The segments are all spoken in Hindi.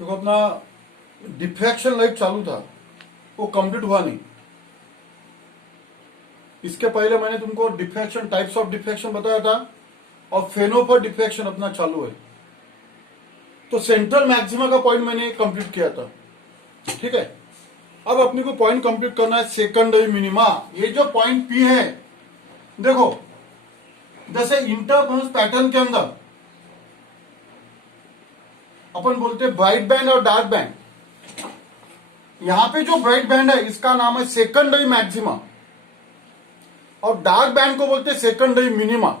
देखो अपना डिफ्रैक्शन लाइट चालू था, वो कंप्लीट हुआ नहीं। इसके पहले मैंने तुमको डिफ्रैक्शन, टाइप्स ऑफ डिफ्रैक्शन बताया था, और फेनोफर डिफ्रैक्शन अपना चालू है। तो सेंट्रल मैक्सिमा का पॉइंट मैंने कंप्लीट किया था, ठीक है। अब अपने को पॉइंट कंप्लीट करना है सेकेंडरी मिनिमा। ये जो पॉइंट पी है, देखो जैसे इंटरफेरेंस पैटर्न के अंदर अपन बोलते हैं ब्राइट बैंड और डार्क बैंड। यहां पे जो ब्राइट बैंड है इसका नाम है सेकेंडरी मैक्सिमा, और डार्क बैंड को बोलते हैं सेकेंडरी मिनिमा।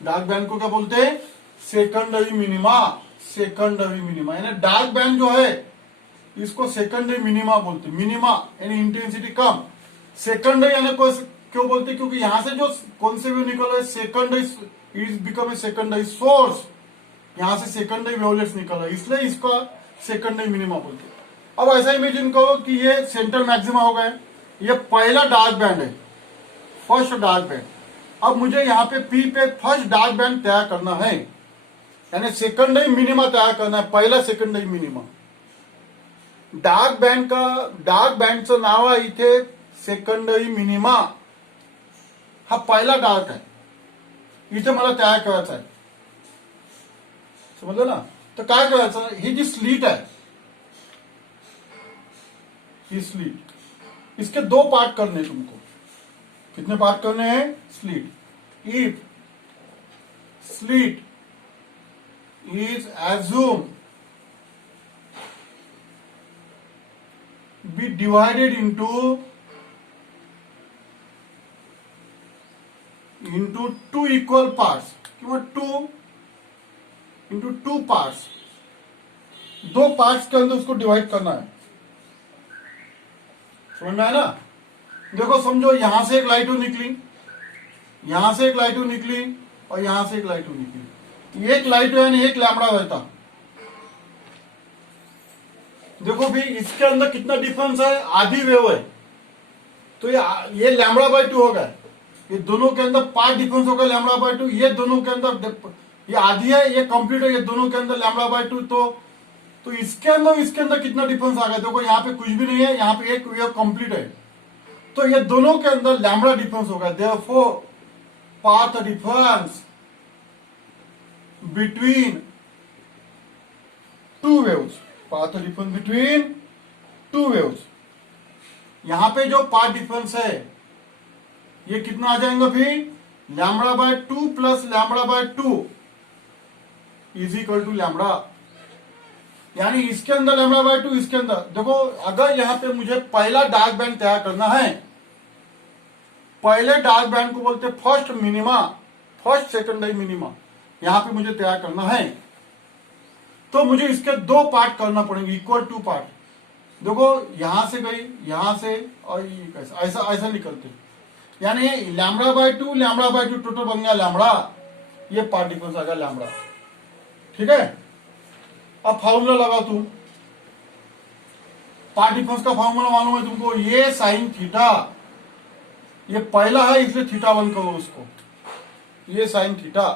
डार्क बैंड को क्या बोलते हैं? Secondary minima. सेकेंडरी मिनिमा यानी डार्क बैंड जो है इसको सेकेंडरी मिनिमा बोलते हैं। मिनिमा यानी इंटेंसिटी कम, सेकेंडरी यानी क्यों बोलते हैं? क्योंकि यहां से जो कौन से वेव निकल रहा है, secondary is become a secondary source. यहां से सेकेंडरी वेवलेट्स निकल रहा है, इसलिए इसका सेकेंडरी मिनिमा बोलते हैं। अब ऐसा इमेजिन करो कि ये सेंट्रल मैक्सिमा हो गए, ये पहला डार्क बैंड है, फर्स्ट डार्क बैंड। अब मुझे यहाँ पे पी पे फर्स्ट डार्क बैंड तैयार करना है, यानी सेकेंडरी मिनिमा तैयार करना है, पहला सेकेंडरी मिनिमा। डार्क बँडचं नाव आहे इथे सेकंडरी मिनिमा। हा पहिला डार्क आहे, इथे मला तयार करायचा आहे, समजलं ना? तर काय करायचं, ही जी स्लीट आहे, ही स्लीट, इसके दो पार्ट करने तुमको। कितने पार्ट करने हैं? Slit. If slit is assume be divided into two equal parts, किंवा टू पार्ट्स, दो पार्ट्स के अंदर उसको डिवाइड करना है। समझ में आया ना? देखो समझो यहां से एक लाइट निकली, यहां से एक लाइट निकली, और यहां से एक लाइट निकली। एक लाइट यानी एक लैम्बडा रहता। देखो भी इसके अंदर कितना डिफरेंस है, आधी वेव है, तो ये लैम्बडा बाय 2 होगा। ये दोनों के अंदर पार्ट डिफरेंस होगा लैम्बडा बाय 2। ये दोनों के अंदर ये आधी है, ये कंप्लीट है, ये दोनों के अंदर लैम्बडा बाय 2। तो इसके अंदर कितना डिफरेंस आ गया? देखो यहाँ पे कुछ भी नहीं है, यहाँ पे एक वेव कंप्लीट है, तो ये दोनों के अंदर लैम्बडा डिफरेंस होगा। Therefore path difference between two waves, path difference between two waves, यहां पे जो पाथ डिफरेंस है ये कितना आ जाएगा फिर? Lambda by 2 plus lambda by 2 is equal to lambda. यानी इसके अंदर लैम्बडा बाय 2, इसके अंदर देखो, अगर यहां पे मुझे पहला डार्क बैंड तैयार करना है, पहले डार्क बैंड को बोलते first minima, first secondary minima, यहां पे मुझे तैयार करना है, तो मुझे इसके दो पार्ट करना पड़ेंगे, इक्वल टू पार्ट। देखो यहां से गई, यहां से, और ये कैसा ऐसा ऐसा निकलते, यानी लैम्बडा बाय 2 टोटल बन गया लैम्बडा, ये पार्ट डिफरेंस आ गया लैम्बडा। ठीक है, अब फॉर्मूला लगाओ तुम। पार्ट डिफरेंस का फॉर्मूला मालूम है तुमको, ये साइन थीटा, ये पहला है इसलिए थीटा 1 करो उसको, ये साइन थीटा।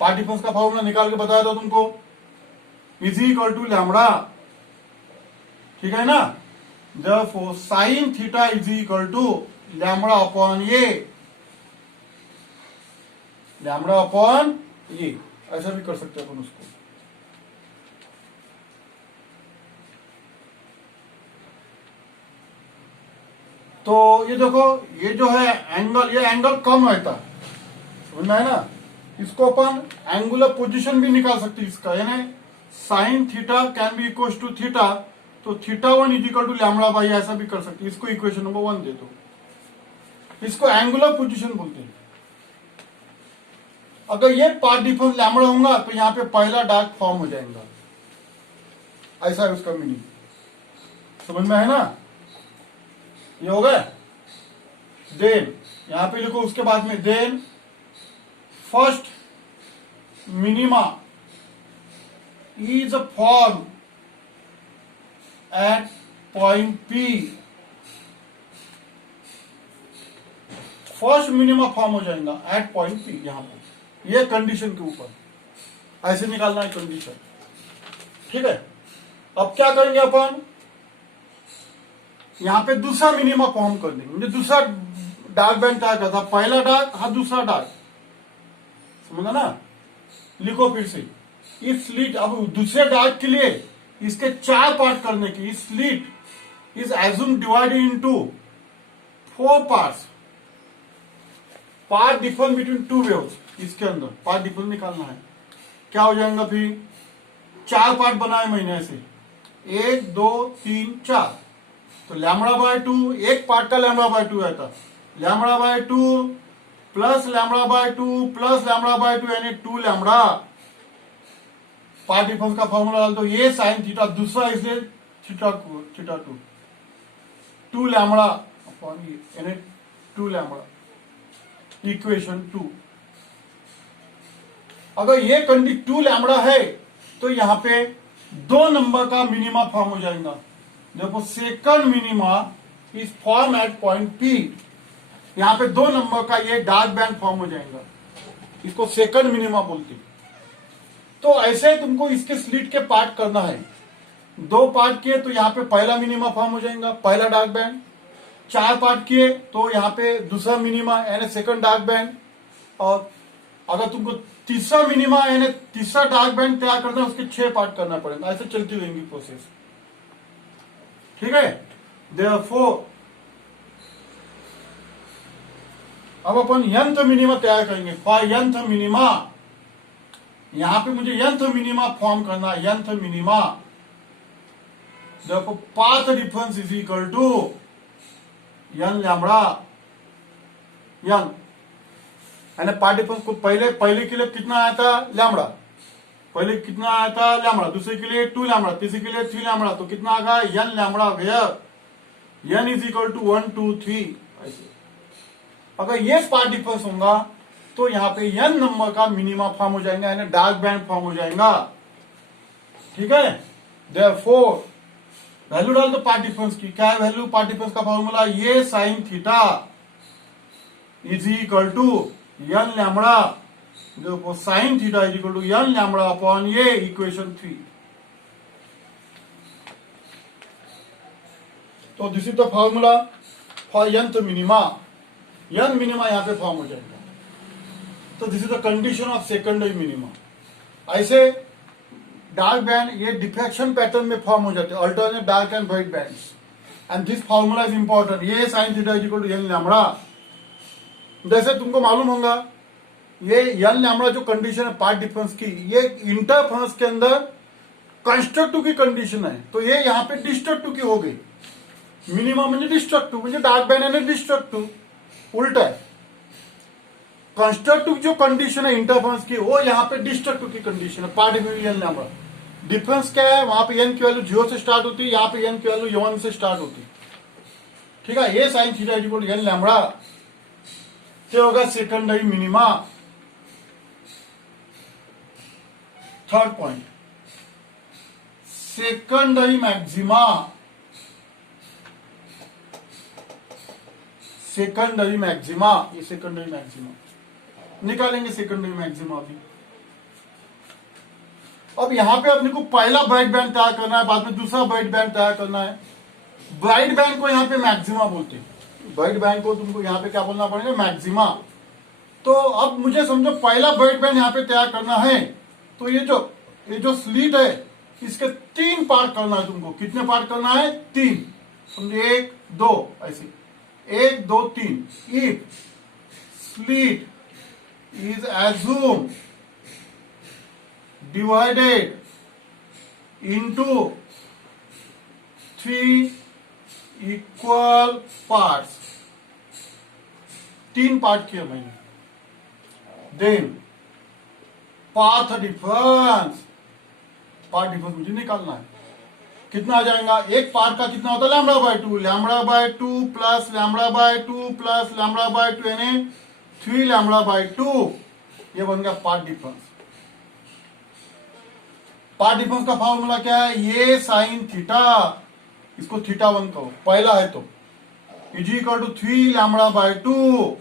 पार्ट डिफरेंस का फॉर्मूला निकाल के बताया था तुमको, इज इक्वल टू लैम्बडा, ठीक है ना? Therefore sine theta is equal to lambda upon ये, लैम्बडा अपॉन ये, ऐसा भी कर सकते हैं अपन उसको। तो ये देखो, ये जो है एंगल, ये एंगल कम रहता, समझ में है ना? इसको अपन एंगुलर पोजीशन भी निकाल सकते हैं इसका, यानी sine theta can be equal to theta, तो theta 1 is equal to lambda by, ऐसा भी कर सकते हैं। इसको इक्वेशन नंबर 1 दे दो, इसको एंगुलर पोजीशन बोलते हैं। अगर ये पार्ट डिफरेंस लैम्बडा होगा तो यहाँ पे पहला डार्क फॉर्म हो जाएगा, ऐसा है उसका मीनिंग। समझ में है ना? ये हो गया। देन यहां पे लिखो, उसके बाद में then first minima is formed at point P। First minima form हो जाएगा एट पॉइंट P, यहां पर ये कंडीशन के ऊपर ऐसे निकालना है कंडीशन, ठीक है? अब क्या करेंगे अपन, यहां पे दूसरा मिनिमा फॉर्म कर देंगे, म्हणजे दूसरा डार्क बैंड तैयार करता, पहला डार्क हा दूसरा डार्क, समझा ना। लिखो फिर से, इस स्लिट, अब दूसरे डार्क के लिए इसके 4 पार्ट करने की, इस slit is assume divided into 4 parts, path difference between 2 waves, इसके अंदर पार्ट डिफरेंस निकालना है। क्या हो जाएगा फिर, 4 पार्ट बनाए मैंने ऐसे, 1 2 3 4, तो λ/2, एक पार्ट का λ/2 रहता, λ/2 प्लस λ/2 प्लस λ/2 यानी 2 लैम्बडा। पार्ट डिफरेंस का फॉर्मूला डाल दो, ये साइन थीटा दूसरा, इसलिए थीटा 2 लैम्बडा अपॉन ये यानी 2 लैम्बडा, इक्वेशन 2। अगर ये कंडीशन 2 लैम्बडा है तो यहां पे 2 नंबर का मिनिमा फॉर्म हो जाएगा। देखो second minima is form at point P, यहां पे 2 नंबर का ये डार्क बैंड फॉर्म हो जाएगा, इसको सेकंड मिनिमा बोलते। तो ऐसे तुमको इसके स्लिट के पार्ट करना है, 2 पार्ट किए तो यहाँ पे पहला मिनिमा फॉर्म हो जाएगा, पहला डार्क बैंड। 4 पार्ट किए तो यहाँ पे दूसरा मिनिमा यानी सेकंड डार्क बैंड। और अगर तुमको तीसरा मिनिमा यानी तीसरा डार्क बैंड तैयार करना है, उसके 6 पार्ट करना पड़ेगा, ऐसे चलती रहेंगी प्रोसेस, ठीक है। देयरफॉर अब अपन यंत्र मिनिमा तैयार करेंगे। फॉर यंत्र मिनिमा, यहां पे मुझे यंत्र मिनिमा फॉर्म करना है, यंत्र मिनिमा। देखो path difference is equal to n lambda, n यानी पाथ डिफरेंस को पहले के लिए कितना आया था, लैम्बडा, पहले कितना आया था, लैम्बडा, दूसरे के लिए 2 लैम्बडा, तीसरे के लिए 3 लैम्बडा, तो कितना आ गया, n lambda where n is equal to 1 2 3 ऐसे। अगर ये पार्ट डिफरेंस होगा तो यहाँ पे n नंबर का मिनिमा फॉर्म हो जाएगा, यानी डार्क बैंड फॉर्म हो जाएगा, ठीक है। देयरफॉर वैल्यू डाल दो पार्ट डिफरेंस की, क्या है वैल्यू, पार्ट डिफरेंस का फॉर्मूला, ये sine theta is equal to n lambda, देखो sine theta is equal to n lambda upon ये इक्वेशन 3। तो this is the formula for nth minima, n minima यहां पे फॉर्म हो जाएगा। तो this is the condition of secondary minima. ऐसे डार्क बैंड ये डिफ्रैक्शन पैटर्न में फॉर्म हो जाते हैं, alternate dark and white bands, and this formula is important, ये sine theta is equal to n lambda. जैसे तुमको मालूम होगा ये n लैम्बडा जो कंडीशन है पार्ट डिफरेंस की, ये इंटरफरेंस के अंदर कंस्ट्रक्टिव की कंडीशन है, तो ये यहाँ पे डिस्ट्रक्टिव की हो गई। मिनिमम म्हणजे डिस्ट्रक्टिव, म्हणजे डार्क बैंड यानी डिस्ट्रक्टिव, उल्टा है। कंस्ट्रक्टिव जो कंडीशन है इंटरफरेंस की, वो यहाँ पे डिस्ट्रक्टिव की कंडीशन है, पार्ट डिफरेंस नंबर। डिफरेंस क्या है, वहां पे n की वैल्यू 0 से स्टार्ट होती है, यहाँ पे n की वैल्यू 1 से स्टार्ट होती है, ठीक है। ये sine theta is equal to n lambda, ये होगा secondary minima. Third point, secondary maxima, secondary maxima, ये सेकेंडरी मैक्सिमा निकालेंगे, सेकेंडरी मैक्सिमा भी। अब यहां पे अपने को पहला ब्राइट बैंड तैयार करना है, बाद में दूसरा ब्राइट बैंड तैयार करना है। ब्राइट बैंड को यहां पे मैक्सिमा बोलते हैं, ब्राइट बैंड को तुमको यहां पे क्या बोलना पड़ेगा, मैक्सिमा। तो अब मुझे समझो पहला ब्राइट बैंड यहां पे तैयार करना है, तो ये जो स्लिट है इसके 3 पार्ट करना है तुमको। कितने पार्ट करना है, 3, समझो 1 2 ऐसे, 1 2 3। If slit is assumed divided into 3 equal parts, 3 part किया मैंने, then path difference, path difference मुझे निकालना है, कितना आ जाएगा, एक पार्ट का कितना होता है, λ/2, λ/2 प्लस λ/2 प्लस λ/2 यानी 3 λ/2, ये बन गया पार्ट डिफरेंस। पार्ट डिफरेंस का फॉर्मूला क्या है, ये साइन थीटा, इसको थीटा 1 कहो, पहला है तो इज इक्वल टू 3 λ/2।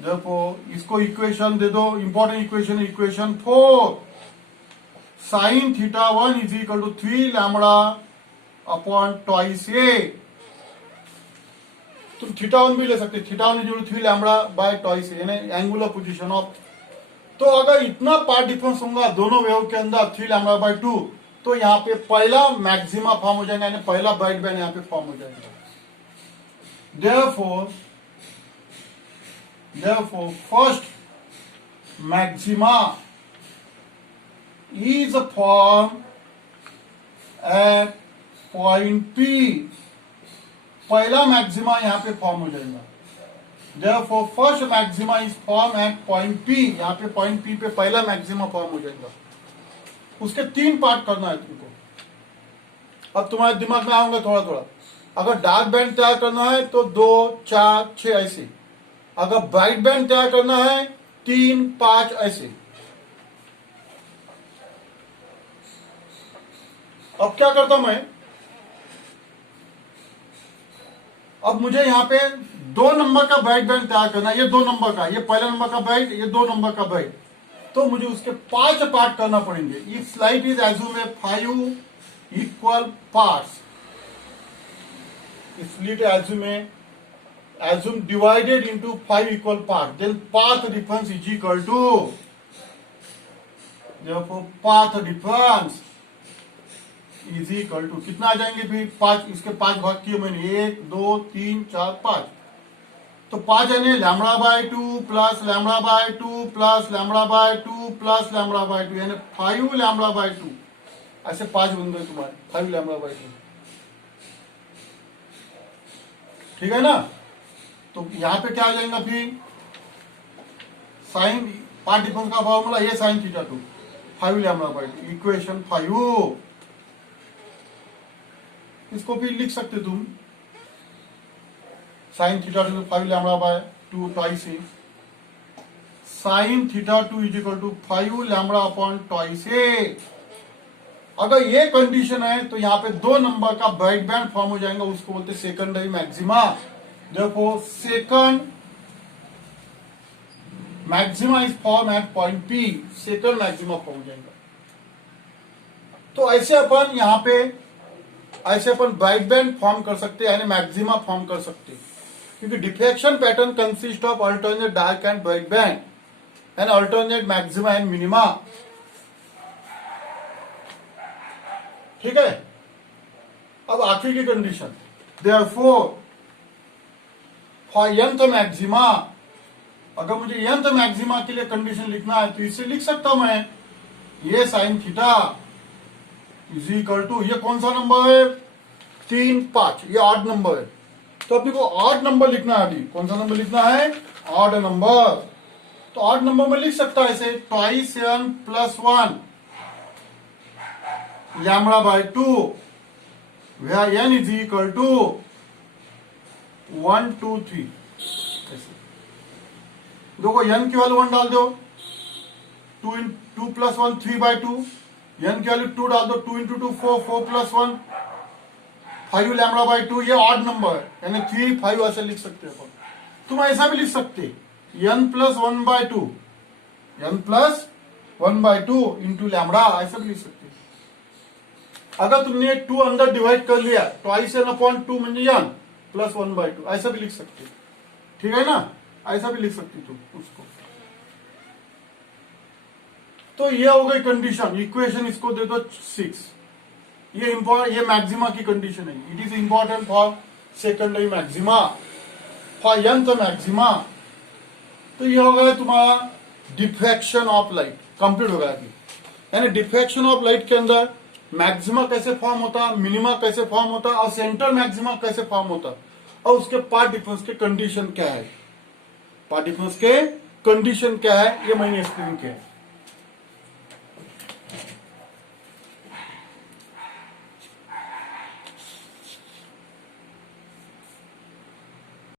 देखो इसको इक्वेशन दे दो, इंपॉर्टेंट इक्वेशन है equation 4। Sine theta 1 is equal to 3 lambda upon twice A. तुम थीटा 1 भी ले सकते, theta 1 is equal to 3 lambda by twice A, यानी एंगुलर पोजीशन ऑफ। तो अगर इतना पार्ट डिफरेंस होगा दोनों वेव के अंदर 3 लैम्बडा बाय 2, तो यहाँ पे पहला मैक्सिमा फॉर्म हो जाएगा, यानी पहला ब्राइट बैंड यहाँ पे फॉर्म हो जाएगा। therefore first maxima is formed at point P। पहला मैक्सिमा यहाँ पे फॉर्म हो जाएगा। therefore first maxima is formed at point P। यहाँ पे पॉइंट P पे पहला मैक्सिमा फॉर्म हो जाएगा। उसके 3 पार्ट करना है तुमको। अब तुम्हारे दिमाग में आऊंगा थोड़ा थोड़ा। अगर डार्क बैंड तैयार करना है तो 2, 4, 6 ऐसे। अगर ब्राइट बैंड तैयार करना है 3, 5 ऐसे। अब क्या करता हूं मैं, अब मुझे यहां पे 2 नंबर का ब्राइट बैंड तैयार करना है। ये 2 नंबर का, ये पहला नंबर का ब्राइट, ये 2 नंबर का ब्राइट। तो मुझे उसके 5 पार्ट करना पड़ेंगे। If slight is assume A 5 equal parts, slit assume divided into 5 equal parts, then path difference is equal to, therefore path difference is equal to कितना आ जाएंगे फिर 5, इसके 5 भाग किए मैंने, 1, 2, 3, 4, 5। तो 5 यानी lambda by 2 plus lambda by 2 plus lambda by 2 plus lambda by 2, यानी 5 लैम्बडा बाय 2। ऐसे 5 बन गए तुम्हारे, 5 लैम्बडा बाय 2। ठीक है ना। तो यहां पे क्या आ जाएगा फिर, साइन पार्ट डिफरेंस का फॉर्मूला ये sine theta 2 5 lambda by 2, equation 5। इसको भी लिख सकते तुम, sine theta 2 5 lambda by 2 twice A. Sine theta 2 is equal to 5 lambda upon twice A. अगर ये कंडीशन है तो यहाँ पे 2 नंबर का ब्राइट बैंड फॉर्म हो जाएगा, उसको बोलते हैं secondary maxima. therefore second maxima is formed at point P, second maxima form हो जाएगा। तो ऐसे अपन यहाँ पे ऐसे अपन ब्राइट बैंड फॉर्म कर सकते हैं, यानी मैक्सिमा फॉर्म कर सकते हैं, क्योंकि deflection pattern consist of alternate dark and bright band and alternate maxima and minima. ठीक है। अब आखिर की condition, therefore for nth maxima, अगर मुझे nth मैक्सिमा के लिए कंडीशन लिखना है तो इसे लिख सकता हूं मैं, ये sine theta is equal to, ये कौन सा नंबर है 3, 5, ये ऑड नंबर है। तो अपने को ऑड नंबर लिखना है। अभी कौन सा नंबर लिखना है, ऑड नंबर। तो ऑड नंबर में लिख सकता है ऐसे, twice n plus 1 lambda by 2 where n is equal to 1, 2, 3 ऐसे। देखो n की वैल्यू 1 डाल दो, 2 प्लस 1 3 बाय 2, n की वैल्यू 2 डाल दो, 2 इंटू 2 4, 4 प्लस 1 5 लैम्बडा बाय 2, ये ऑड नंबर है, यानी 3, 5 ऐसे लिख सकते हो। तुम ऐसा भी लिख सकते n plus 1 by 2, n plus 1 by 2 into lambda, ऐसा भी लिख सकते। अगर तुमने 2 अंदर डिवाइड कर लिया, ट्वाइस n अपॉन 2 म्हणजे n प्लस 1 बाय 2, ऐसा भी लिख सकते। ठीक है ना, ऐसा भी लिख सकती तुम उसको। तो ये हो गई कंडीशन, इक्वेशन इसको दे दो 6। ये मैक्सिमा की कंडीशन है। It is important for secondary maxima, for nth maxima. तो ये हो गया तुम्हारा डिफ्रैक्शन ऑफ लाइट, कंप्लीट हो गया। यानी डिफ्रैक्शन ऑफ लाइट के अंदर मैक्सिमा कैसे फॉर्म होता, मिनिमा कैसे फॉर्म होता और सेंटर मैक्सिमा कैसे फॉर्म होता, और उसके पार्ट डिफरेंस के कंडीशन क्या है, पार्ट डिफरेंस के कंडीशन क्या है, ये मैंने एक्सप्लेन किया।